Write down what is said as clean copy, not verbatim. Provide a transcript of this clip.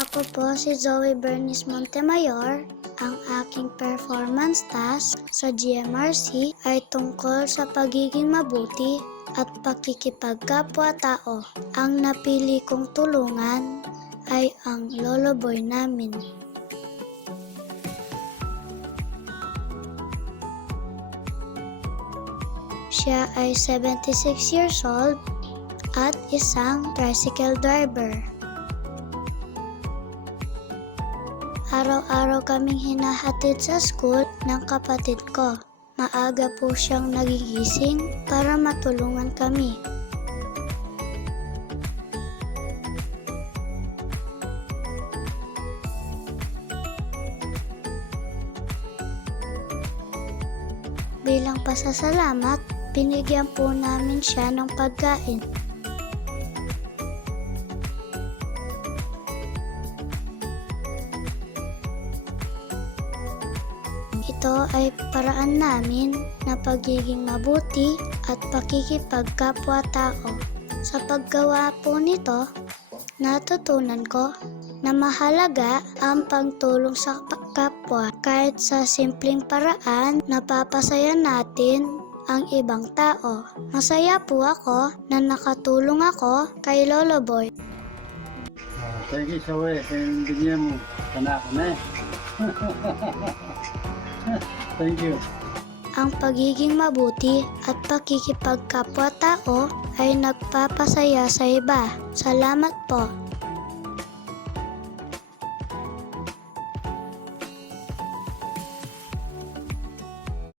Ako po si Zoe Bernice Montemayor. Ang aking performance task sa GMRC ay tungkol sa pagiging mabuti at pakikipagkapwa-tao. Ang napili kong tulungan ay ang lolo boy namin. Siya ay 76 years old at isang tricycle driver. Araw-araw kaming hinahatid sa school ng kapatid ko. Maaga po siyang nagigising para matulungan kami. Bilang pasasalamat, binigyan po namin siya ng pagkain. Ito ay paraan namin na pagiging mabuti at pakikipagkapwa-tao. Sa paggawa po nito, natutunan ko na mahalaga ang pagtulong sa kapwa. Kahit sa simpleng paraan, napapasaya natin ang ibang tao. Masaya po ako na nakatulong ako kay Lolo Boy. Thank you, Zoe. Bigyan mo. Kana ako na eh. Thank you. Ang pagiging mabuti at pakikipagkapwa-tao ay nagpapasaya sa iba. Salamat po.